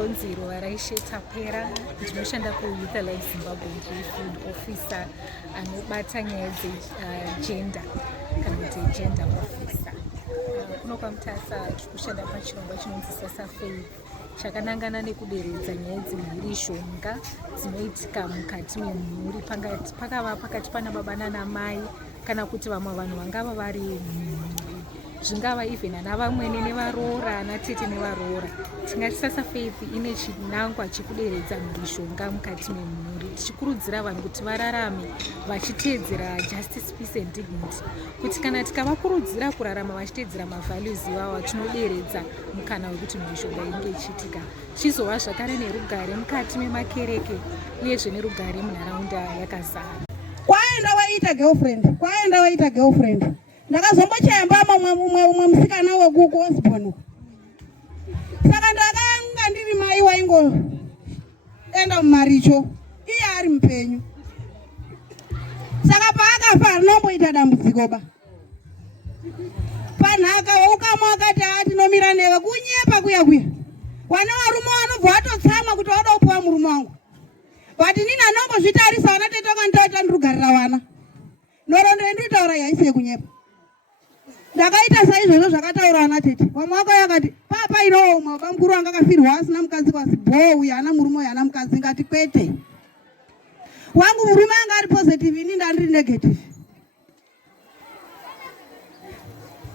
ndinonzi Ruwaraishe Tapera, ndinoshanda kuYouth Alive Zimbabwe, ndiri food officer anobata nyaya dzegender kana kuti gender officer. Kuno kwaMutasa tiri kushanda pachirongwa chinonzi SASAFAITH chakanangana nekuderedza nyaya dzemhirishonga dzinoitika mukati memhuri, pakava pakati pana baba nana mai, kana kuti vamwe vanhu vangava vari mhuri, zvingava even ana vamwene nevaroora, ana tete nevaroora. Tingati SASAFAITH ine chinangwa chekuderedza mhirishonga mukati memhuri, tichikurudzira vanhu kuti vararame vachiteedzera justice, peace and dignity, kuti kana tikavakurudzira kurarama vachiteedzera mavalues iwawa tinoderedza mukana wekuti mhirishonga inge ichiitika, chizova zvakare nerugare mukati memakereke uyezve nerugare munharaunda yakazara. Kwaenda waita girlfriend ndakazombochemba umwe musikana wekuku Osborne, saka ndakanga ndiri mai waingoenda mumaricho iye ari mupenyu. Saka paakafa rinomboita dambudziko ba panhaka waukama wakati tinomira newe kunyepa kuya wana varume vanobva vatotsamwa kuti vada kupuwa murume wangu, but nini anombozvitarisa vana tete kandoita ndirugarira vana nhoroondo yendoitaura yaisiye kunyepa. Ndakaita saizvozvo zvakataura ana tete. Vamwe vakauya vakati papa inowo umwe baba mukuru wanga akafirwa asina mukadzi kwasi uyu ana murume uyu ana mukadzi. Ngati kwete, wangu murume anga ari positive, ini ndandiri negative.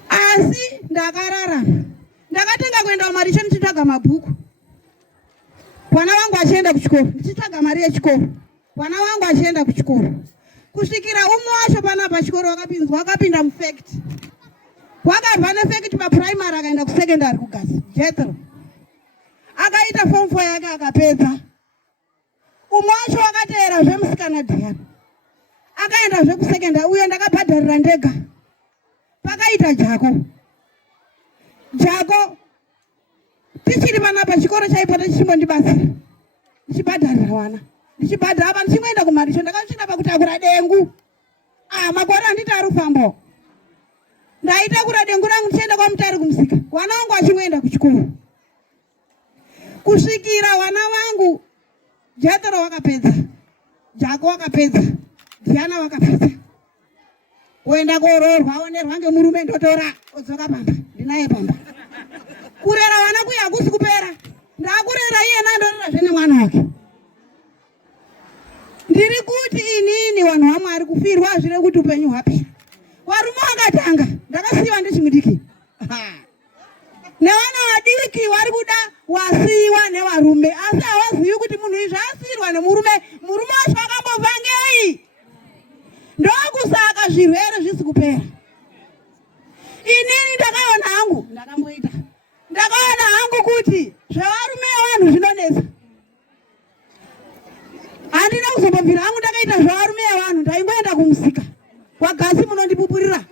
Asi ndakararama, ndakatenga kuenda kumarisho ndichitsvaga mabhuku, vana vangu vachienda kuchikoro, ndichitsvaga mari yechikoro, vana vangu vachienda kuchikoro, kusvikira umwe wacho panapa chikoro wakapinda mufact, wakabva nefact paprimary akaenda kusekondari kuGazi Jethro, akaita form 4 yake akapedza. Umwe wacho wakateera zvemusikana Diana akaenda zvekusekondari, uyo ndakabhadharira ndega. Pakaita Jako tichiri panapa chikoro chaipo tichimbondibatsira, ndichibhadharira vana, ndichibhadhara apa ndichingoenda kumarisho. Ndakasvika pakutakura dengu, makore anditi ari kufambawo, ndaitakura dengu rangu ndichienda kwaMutare kumusika, vana vangu vachingoenda kuchikoro, kusvikira vana vangu Jethro wakapedza, Jako wakapedza, Diana wakapedza. Oenda koroorwa, onerwa ngemurume, ndotora odzoka pamba, ndinaye pamba. Kurera vana kuya hakusi kupera, ndakurera iyena ndorera nemwana wake. Ndiri kuti inini vanhu vaMwari kufirwa hazvire kuti upenyu hwapera. Varume vakatanga, ndakasiyiwa ndechimudiki. Nevana vadiki vari kuda wasiyiwa nevarume, asi havazivi kuti munhu izvi asiyirwa nemurume, murume wacho akambobva ngei. Ndokusaka zvirwere zvisi kupera. Inini ndakaona hangu, ndakaona hangu kuti zvevarume vanhu zvinonetsa. Handina kuzombobvira hangu ndakaita zvevarume vanhu, ndaingoenda kumusika waGazi munondipupurira.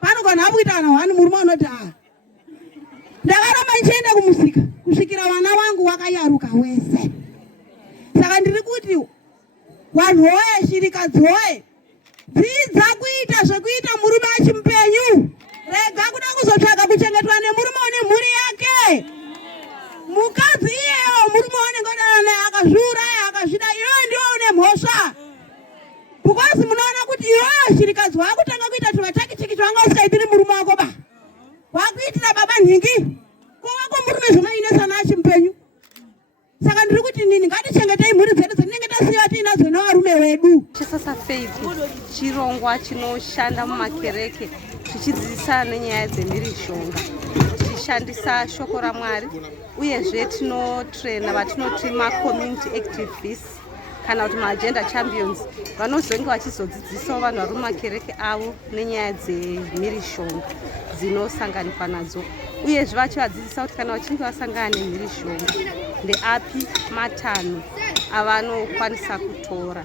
Panogona hakuita ana hwani murume unoti ndakaramba ndichienda kumusika kusvikira vana vangu vakayaruka wese. Saka ndiri kuti vanhu woye, shirikadzi woye, dzidza kuita zvekuita murume achimupenyu. Rega kuda kuzotsvaga kuchengetwa nemurume une mhuri yake. Mukadzi iyeyo murume wanenge odana naye akazviuraya akazvida, iyoyo ndiwo une mhosva. Because munoona kuti iyoyo shirikadzi wakutanga kuita tuvachaki-chiki twanga usikaitiri murume wako ba, wakuitira baba nhingi kwawako murume zvinoinesana achimupenyu. Saka ndiri kuti nini ngatichengetei mhuri dzedu dzatinenge tasiyiwa tiinadzo nevarume vedu. SASAFAITH chirongwa chinoshanda mumakereke tichidzidzisa nenyaya dzemhirishonga, tichishandisa shoko raMwari, uyezve tinotrena vatinoti macommunity activists kana kuti maagenda champions vanozonge vachizodzidzisawo vanhu vari mumakereke avo nenyaya dzemhirishonga dzinosanganikwa nadzo, uyezve vachivadzidzisa kuti kana vachinge vasangana nemhirishonga ndeapi matanho avanokwanisa kutora.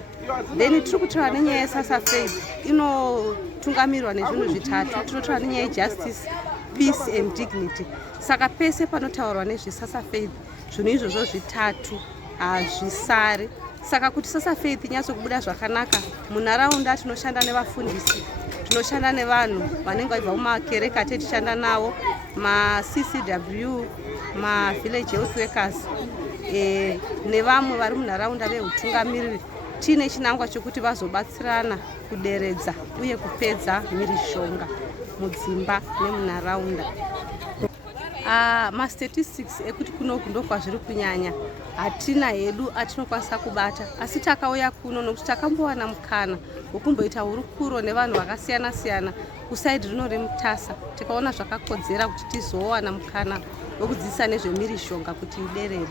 Then tiri kutora nenyaya yeSASAFAITH inotungamirwa nezvinhu zvitatu. Tinotora nenyaya yejustice, peace and dignity. Saka pese panotaurwa nezveSASAFAITH zvinhu izvozvo zvitatu hazvisari. Saka kuti SASAFAITH inyatsokubuda zvakanaka munharaunda, tinoshanda nevafundisi, tinoshanda nevanhu vanenge vaibva mumakereke atetichanda navo, maCCW, mavillage health workers nevamwe vari munharaunda veutungamiriri tiine chinangwa chokuti vazobatsirana kuderedza uye kupedza mhirishonga mudzimba nemunharaunda. Mastatistics ekuti kunoku ndokwazviri kunyanya hatina hedu atinokwanisa kubata, asi takauya kuno nokuti takambowana mukana wokumboita hurukuro nevanhu vakasiyana siyana kusaidi rino reMutasa. Tikaona zvakakodzera kuti tizowana mukana wekudzidzisa nezvemhirishonga kuti iderere.